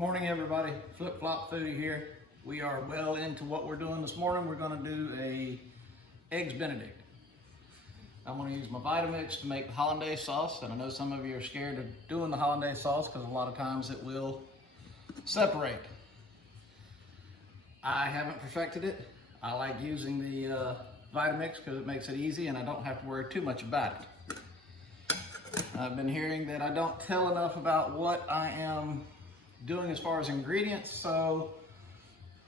Morning everybody, Flip Flop Foodie here. We are well into what we're doing this morning. We're going to do a Eggs Benedict. I'm going to use my Vitamix to make the hollandaise sauce, and I know some of you are scared of doing the hollandaise sauce because a lot of times it will separate. I haven't perfected it. I like using the Vitamix because it makes it easy and I don't have to worry too much about it. I've been hearing that I don't tell enough about what I am doing as far as ingredients, so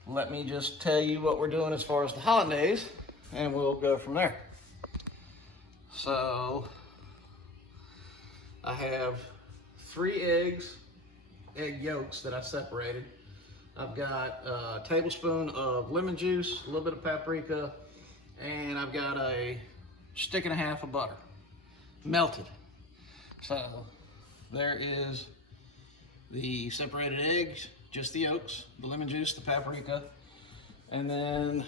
let me just tell you what we're doing as far as the hollandaise and we'll go from there. So I have 3 eggs, egg yolks that I separated. I've got a tablespoon of lemon juice, a little bit of paprika, and I've got a stick and a half of butter, melted. So there is the separated eggs, just the yolks, the lemon juice, the paprika, and then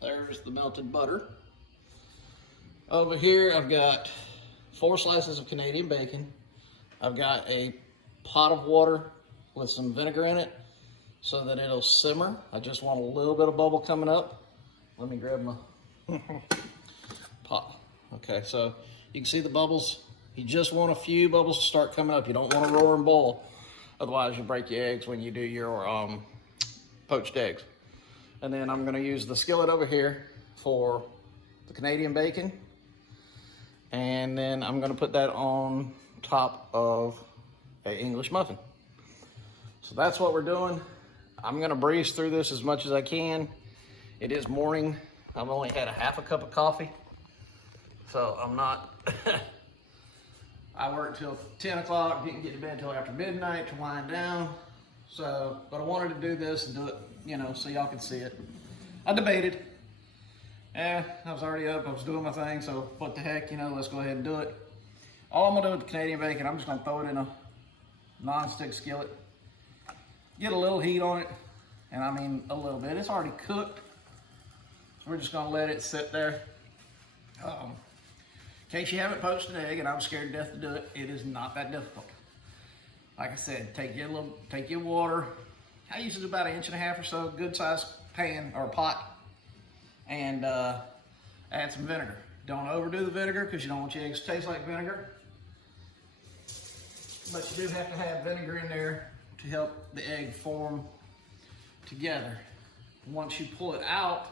there's the melted butter. Over here I've got 4 slices of Canadian bacon. I've got a pot of water with some vinegar in it so that it'll simmer. I just want a little bit of bubble coming up. Let me grab my pot. Okay, so you can see the bubbles. You just want a few bubbles to start coming up. You don't want to roar and boil. Otherwise, you break your eggs when you do your poached eggs. And then I'm gonna use the skillet over here for the Canadian bacon. And then I'm gonna put that on top of an English muffin. So that's what we're doing. I'm gonna breeze through this as much as I can. It is morning. I've only had a half a cup of coffee. So I'm not, I work till 10 o'clock, didn't get to bed till after midnight to wind down. So, but I wanted to do this and do it, you know, so y'all could see it. I debated. I was already up, I was doing my thing, so what the heck, you know, let's go ahead and do it. All I'm gonna do with the Canadian bacon, I'm just gonna throw it in a non-stick skillet. Get a little heat on it, and I mean a little bit. It's already cooked, so we're just gonna let it sit there. In case you haven't poached an egg, and I'm scared to death to do it, it is not that difficult. Like I said, take your water. I use about 1.5 inches or so, good size pan or pot, and add some vinegar. Don't overdo the vinegar because you don't want your eggs to taste like vinegar. But you do have to have vinegar in there to help the egg form together. Once you pull it out,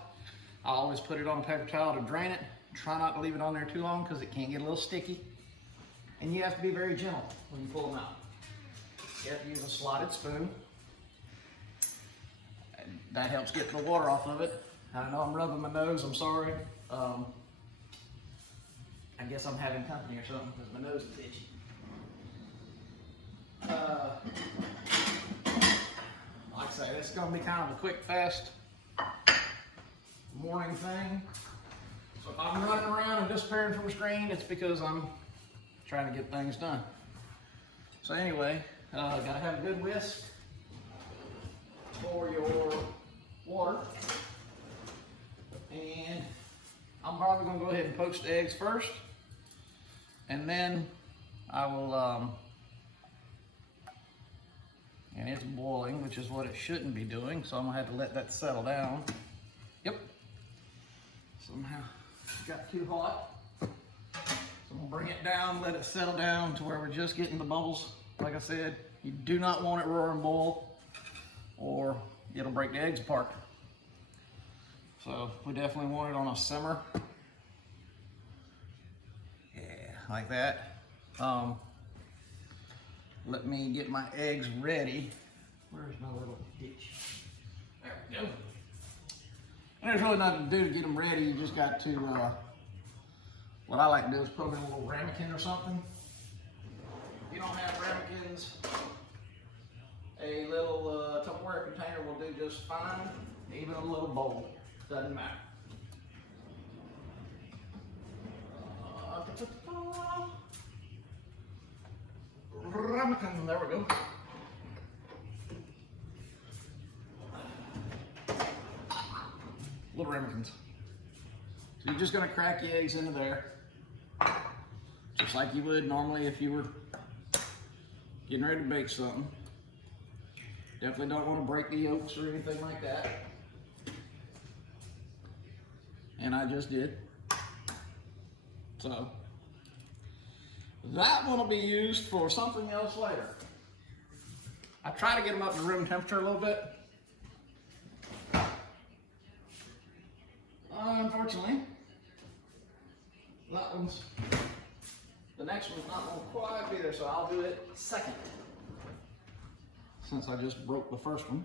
I always put it on a paper towel to drain it. Try not to leave it on there too long because it can get a little sticky. And you have to be very gentle when you pull them out. You have to use a slotted spoon. And that helps get the water off of it. I know I'm rubbing my nose, I'm sorry. I guess I'm having company or something because my nose is itchy. Like I say, this is going to be kind of a quick, fast morning thing. So if I'm running around and disappearing from the screen, it's because I'm trying to get things done. So anyway, gotta have a good whisk for your water. And I'm probably gonna go ahead and poach the eggs first. And then I will, and it's boiling, which is what it shouldn't be doing. So I'm gonna have to let that settle down. Yep, somehow. Got too hot. So I'm gonna bring it down, let it settle down to where we're just getting the bubbles. Like I said, you do not want it roar and boil or it'll break the eggs apart. So we definitely want it on a simmer. Yeah, like that. Let me get my eggs ready. Where's my little ditch? There we go. And there's really nothing to do to get them ready. You just got to, what I like to do is put them in a little ramekin or something. If you don't have ramekins, a little Tupperware container will do just fine. Even a little bowl, doesn't matter. Ramekin, there we go. Little ramekins. So you're just gonna crack your eggs into there, just like you would normally if you were getting ready to bake something. Definitely don't want to break the yolks or anything like that. And I just did. So that one will be used for something else later. I try to get them up to room temperature a little bit. Unfortunately, the next one's not going to quite be there, so I'll do it second, since I just broke the first one.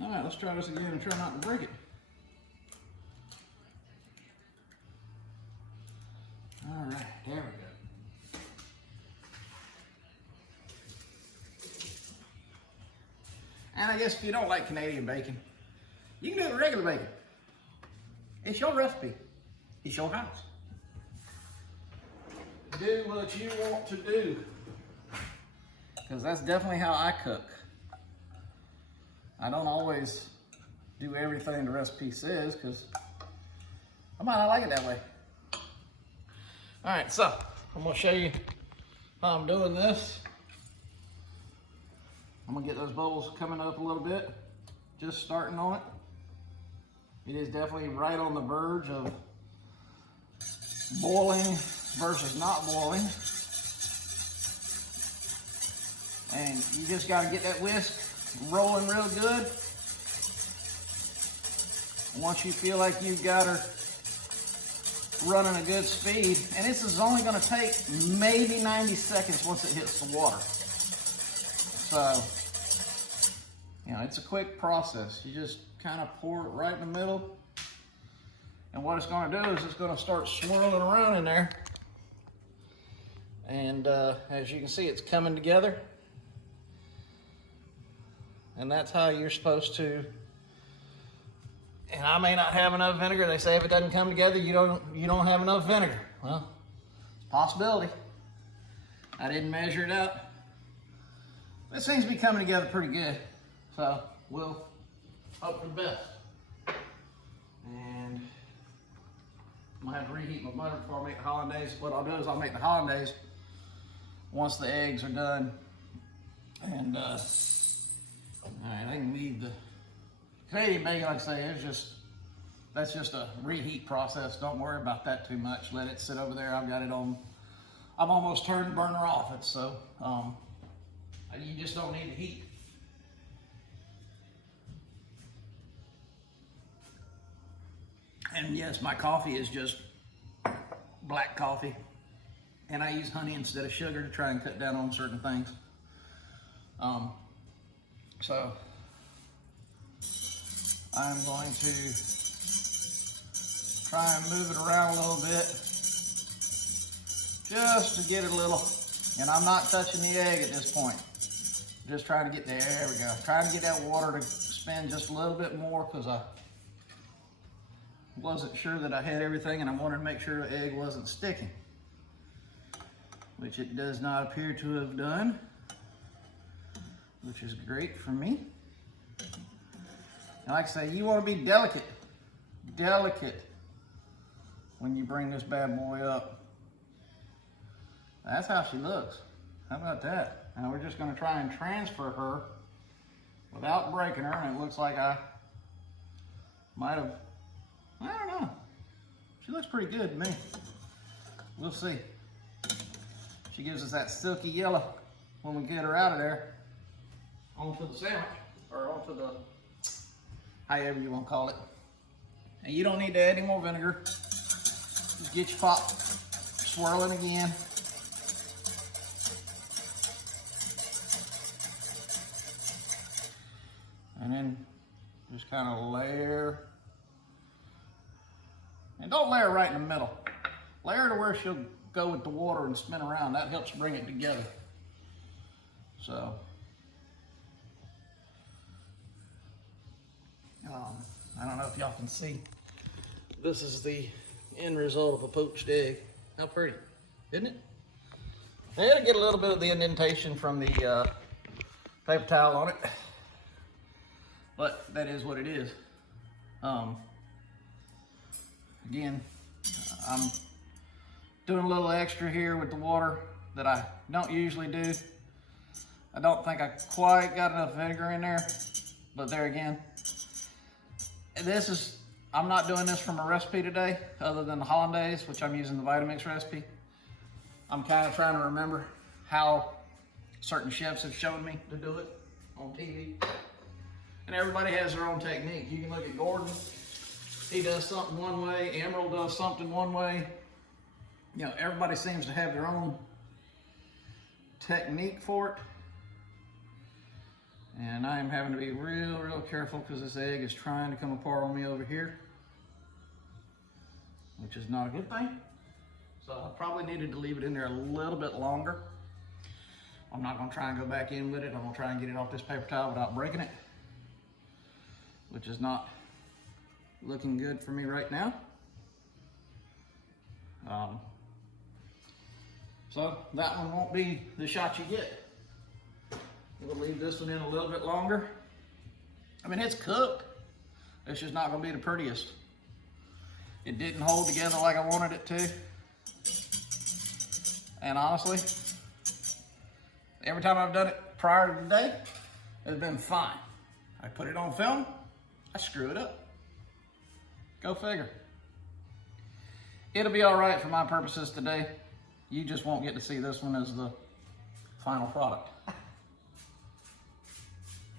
All right, let's try this again and try not to break it. All right, there we go. And I guess if you don't like Canadian bacon, you can do the regular bacon. It's your recipe. It's your house. Do what you want to do. Because that's definitely how I cook. I don't always do everything the recipe says because I might not like it that way. All right, so I'm gonna show you how I'm doing this. I'm gonna get those bowls coming up a little bit, just starting on it. It is definitely right on the verge of boiling versus not boiling. And you just gotta get that whisk rolling real good. Once you feel like you've got her running a good speed, and this is only gonna take maybe 90 seconds once it hits the water. So, you know, it's a quick process. You just kind of pour it right in the middle. And what it's going to do is it's going to start swirling around in there. And as you can see, it's coming together. And that's how you're supposed to. And I may not have enough vinegar. They say if it doesn't come together, you don't have enough vinegar. Well, it's a possibility. I didn't measure it out. It seems to be coming together pretty good. So we'll hope for the best. And I'm gonna have to reheat my butter before I make the hollandaise. What I'll do is I'll make the hollandaise once the eggs are done. And all right, I can leave the Canadian bacon, like I say, that's just a reheat process. Don't worry about that too much. Let it sit over there. I've got it on. I've almost turned the burner off it, so you just don't need the heat. And yes, my coffee is just black coffee. And I use honey instead of sugar to try and cut down on certain things. So I'm going to try and move it around a little bit just to get it a little, and I'm not touching the egg at this point. Just trying to get there we go. Trying to get that water to spin just a little bit more because I wasn't sure that I had everything and I wanted to make sure the egg wasn't sticking, which it does not appear to have done, which is great for me. And like I say, you want to be delicate when you bring this bad boy up. That's how she looks. How about that? Now we're just going to try and transfer her without breaking her, and it looks like I might have, I don't know. She looks pretty good to me. We'll see. She gives us that silky yellow when we get her out of there onto the sandwich, or onto the, however you want to call it. And you don't need to add any more vinegar. Just get your pot swirling again. And then just kind of layer. And don't layer right in the middle. Layer to where she'll go with the water and spin around. That helps bring it together. So, I don't know if y'all can see. This is the end result of a poached egg. How pretty, isn't it? I had to get a little bit of the indentation from the paper towel on it. But that is what it is. Again, I'm doing a little extra here with the water that I don't usually do. I don't think I quite got enough vinegar in there, but there again, I'm not doing this from a recipe today, other than the hollandaise, which I'm using the Vitamix recipe. I'm kind of trying to remember how certain chefs have shown me to do it on TV. And everybody has their own technique. You can look at Gordon. He does something one way. Emerald does something one way. You know, everybody seems to have their own technique for it. And I am having to be real careful because this egg is trying to come apart on me over here, which is not a good thing. So I probably needed to leave it in there a little bit longer. I'm not gonna try and go back in with it. I'm gonna try and get it off this paper towel without breaking it, which is not looking good for me right now. So that one won't be the shot you get. We'll leave this one in a little bit longer. I mean, it's cooked. It's just not gonna be the prettiest. It didn't hold together like I wanted it to. And honestly, every time I've done it prior to today, it's been fine. I put it on film, I screw it up. Go figure. It'll be all right for my purposes today. You just won't get to see this one as the final product.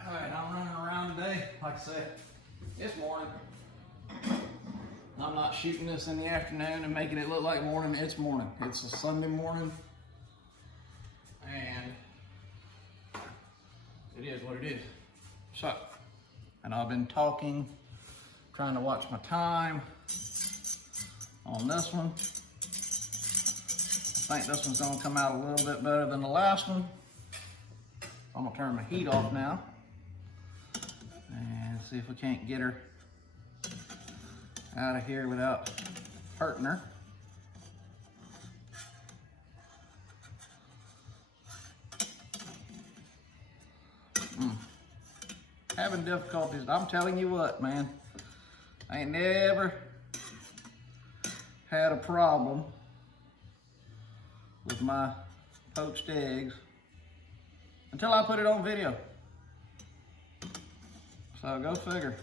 All right, I'm running around today. Like I said, it's morning. I'm not shooting this in the afternoon and making it look like morning. It's morning. It's a Sunday morning. And it is what it is. So, and I've been talking, trying to watch my time on this one. I think this one's gonna come out a little bit better than the last one. I'm gonna turn my heat off now and see if we can't get her out of here without hurting her. Having difficulties, I'm telling you what, man, I ain't never had a problem with my poached eggs until I put it on video. So go figure.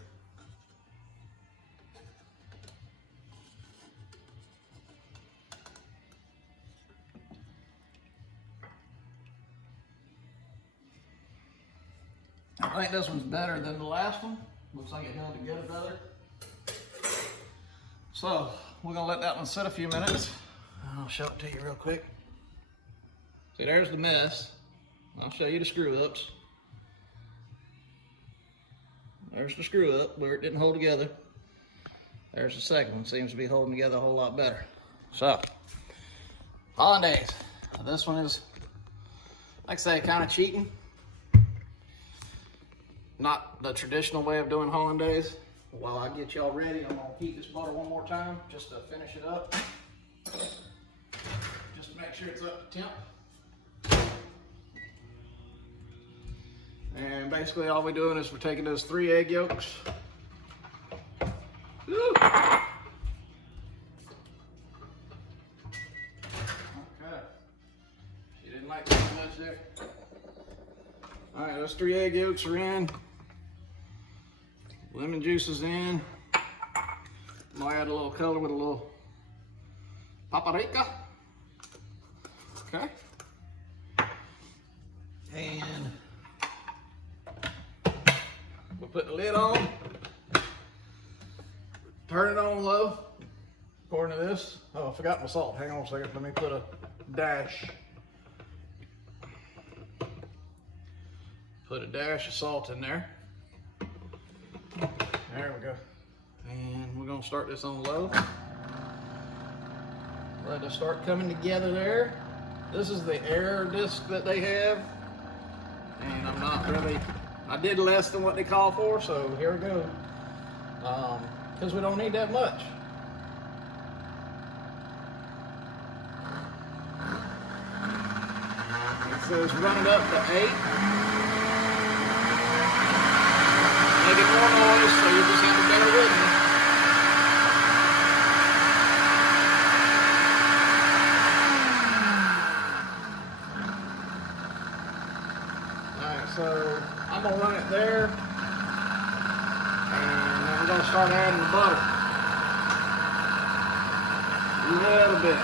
I think this one's better than the last one. Looks like it held together better. So we're gonna let that one sit a few minutes. I'll show it to you real quick. See, there's the mess. I'll show you the screw ups. There's the screw up where it didn't hold together. There's the second one, seems to be holding together a whole lot better. So, hollandaise. This one is, like I say, kind of cheating. Not the traditional way of doing hollandaise. While I get y'all ready, I'm gonna heat this butter one more time just to finish it up. Just to make sure it's up to temp. And basically all we're doing is we're taking those 3 egg yolks. Woo. Okay. She didn't like too much there. All right, those 3 egg yolks are in. Lemon juice is in. I'm gonna add a little color with a little paprika. Okay. And we'll put the lid on. Turn it on low. According to this. Oh, I forgot my salt. Hang on a second. Let me put a dash. Put a dash of salt in there. There we go. And we're gonna start this on low. Let it start coming together there. This is the air disc that they have. And I'm not really, I did less than what they call for, so here we go. Because we don't need that much. It says run it up to 8. Making more noise, so you just have to bear with me. I'm gonna run it there, and then we're gonna start adding the butter. A little bit.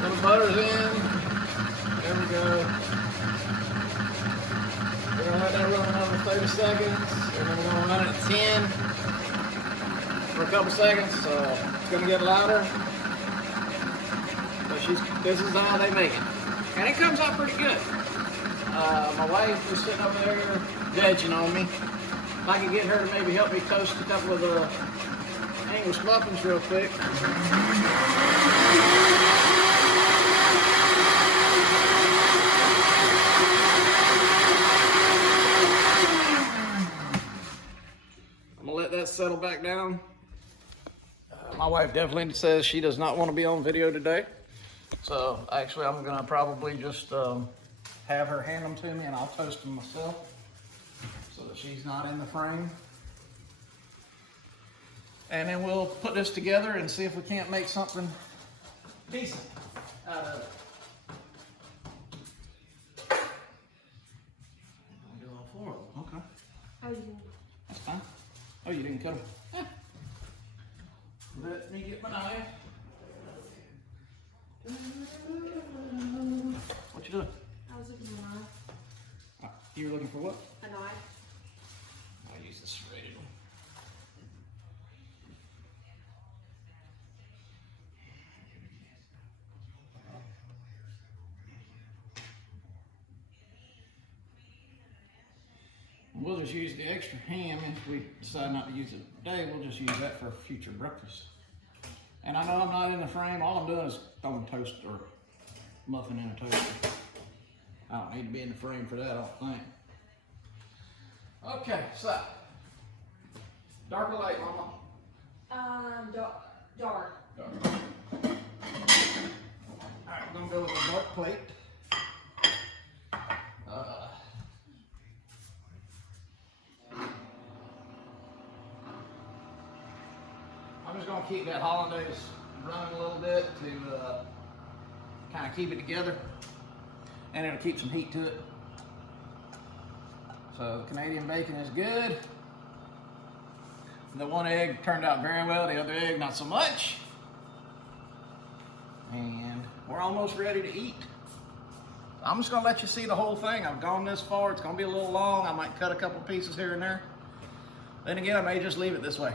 Little butter's in. There we go. We're gonna let that run another 30 seconds, and then we're gonna run it at 10 for a couple seconds. So it's gonna get louder. But this is how they make it, and it comes out pretty good. My wife is sitting over there judging on me. If I could get her to maybe help me toast a couple of the English muffins real quick. Let that settle back down. My wife definitely says she does not want to be on video today. So actually I'm gonna probably just have her hand them to me and I'll toast them myself so that she's not in the frame. And then we'll put this together and see if we can't make something decent out of it. I'll do all 4 of them, okay. Oh, yeah. That's fine. Oh, you didn't cut them? Eh. Let me get my knife. What you doing? I was looking for a knife. You were looking for what? A knife. I'll use this serrated one. We'll just use the extra ham if we decide not to use it today. We'll just use that for future breakfast. And I know I'm not in the frame. All I'm doing is throwing toast or muffin in a toaster. I don't need to be in the frame for that, I don't think. Okay, so dark or light, Mama? Dark. Dark. All right, we're gonna go with a dark plate. I'm just gonna keep that hollandaise running a little bit to kind of keep it together, and it'll keep some heat to it. So the Canadian bacon is good. The one egg turned out very well, the other egg not so much. And we're almost ready to eat. I'm just gonna let you see the whole thing. I've gone this far, it's gonna be a little long. I might cut a couple pieces here and there. Then again, I may just leave it this way.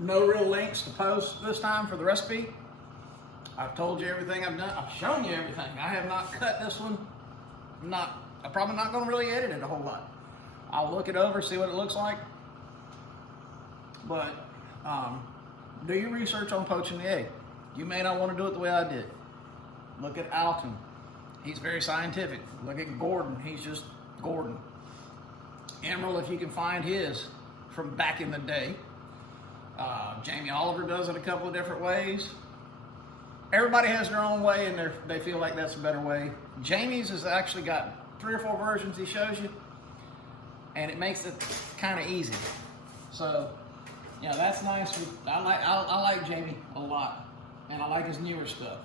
No real links to post this time for the recipe. I've told you everything I've done. I've shown you everything. I have not cut this one. I'm probably not going to really edit it a whole lot. I'll look it over, see what it looks like. But do your research on poaching the egg. You may not want to do it the way I did. Look at Alton. He's very scientific. Look at Gordon. He's just Gordon. Emerald, if you can find his from back in the day. Jamie Oliver does it a couple of different ways. Everybody has their own way and they feel like that's a better way. Jamie's has actually got 3 or 4 versions he shows you, and it makes it kind of easy. So, yeah, that's nice. I like Jamie a lot, and I like his newer stuff.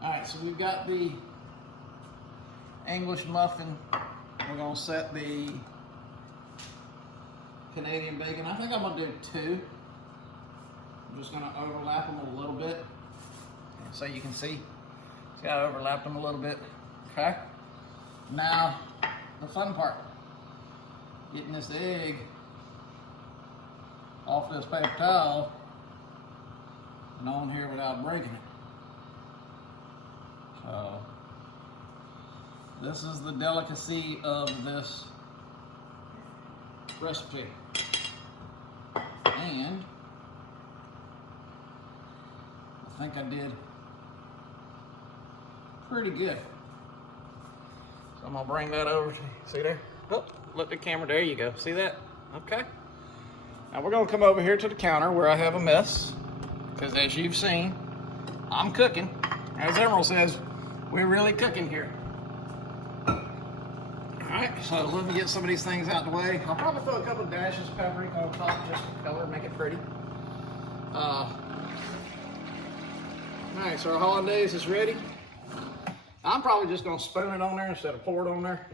All right, so we've got the English muffin. We're gonna set the Canadian bacon. I think I'm gonna do 2. I'm just gonna overlap them a little bit so you can see. See how I overlapped them a little bit. Okay. Now, the fun part, getting this egg off this paper towel and on here without breaking it. So, this is the delicacy of this recipe. And think I did pretty good. So I'm gonna bring that over to you. See there? Oh, look at the camera. There you go. See that? Okay. Now we're gonna come over here to the counter where I have a mess, because as you've seen, I'm cooking. As Emerald says, we're really cooking here. Alright, so let me get some of these things out of the way. I'll probably throw a couple of dashes of paprika on top just to color, make it pretty. Alright, so our hollandaise is ready. I'm probably just gonna spoon it on there instead of pour it on there.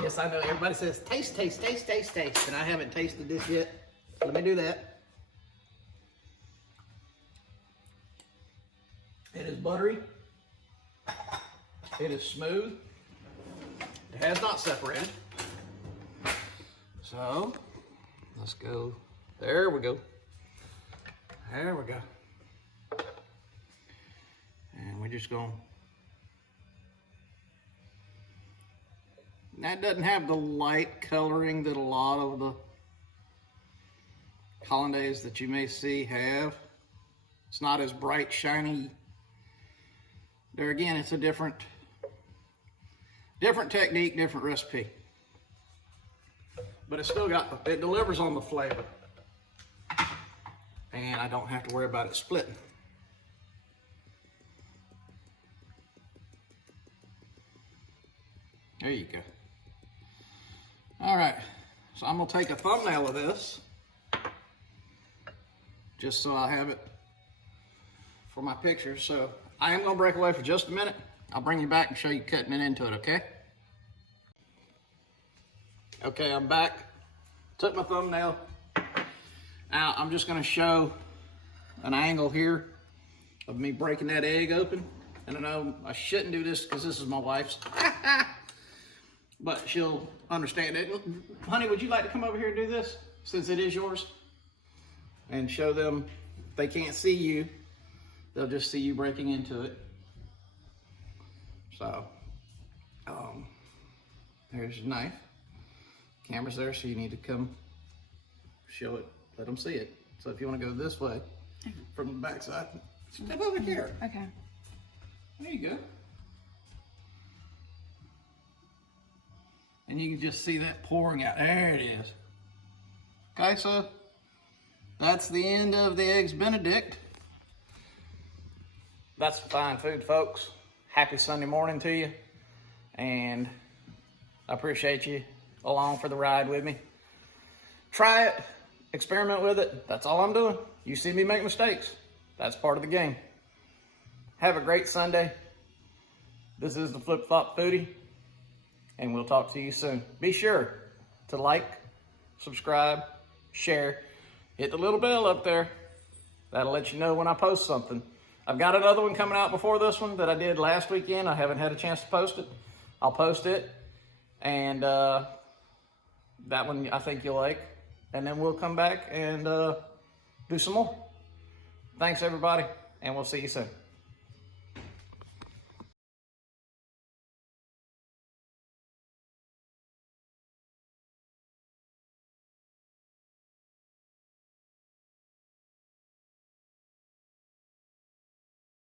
Yes, I know everybody says taste, taste, taste, taste, taste, and I haven't tasted this yet. Let me do that. It is buttery. It is smooth. It has not separated. So, let's go. There we go. There we go. And we're just going. That doesn't have the light coloring that a lot of the hollandaise that you may see have. It's not as bright, shiny. There again, it's a different technique, different recipe. But it's still got, it delivers on the flavor. And I don't have to worry about it splitting. There you go. All right, so I'm gonna take a thumbnail of this, just so I have it for my pictures. So I am gonna break away for just a minute. I'll bring you back and show you cutting it into it, okay? Okay, I'm back. Took my thumbnail out. I'm just gonna show an angle here of me breaking that egg open. And I know I shouldn't do this because this is my wife's. But she'll understand it. Honey, would you like to come over here and do this, since it is yours? And show them, if they can't see you, they'll just see you breaking into it. So, there's your knife. Camera's there, so you need to come show it, let them see it. So if you want to go this way, from the back side, step over here. Okay. There you go. And you can just see that pouring out. There it is. Okay, so that's the end of the Eggs Benedict. That's fine food, folks. Happy Sunday morning to you. And I appreciate you along for the ride with me. Try it. Experiment with it. That's all I'm doing. You see me make mistakes. That's part of the game. Have a great Sunday. This is the Flip Flop Foodie. And we'll talk to you soon. Be sure to like, subscribe, share, hit the little bell up there. That'll let you know when I post something. I've got another one coming out before this one that I did last weekend. I haven't had a chance to post it. I'll post it. And that one I think you'll like. And then we'll come back and do some more. Thanks, everybody. And we'll see you soon.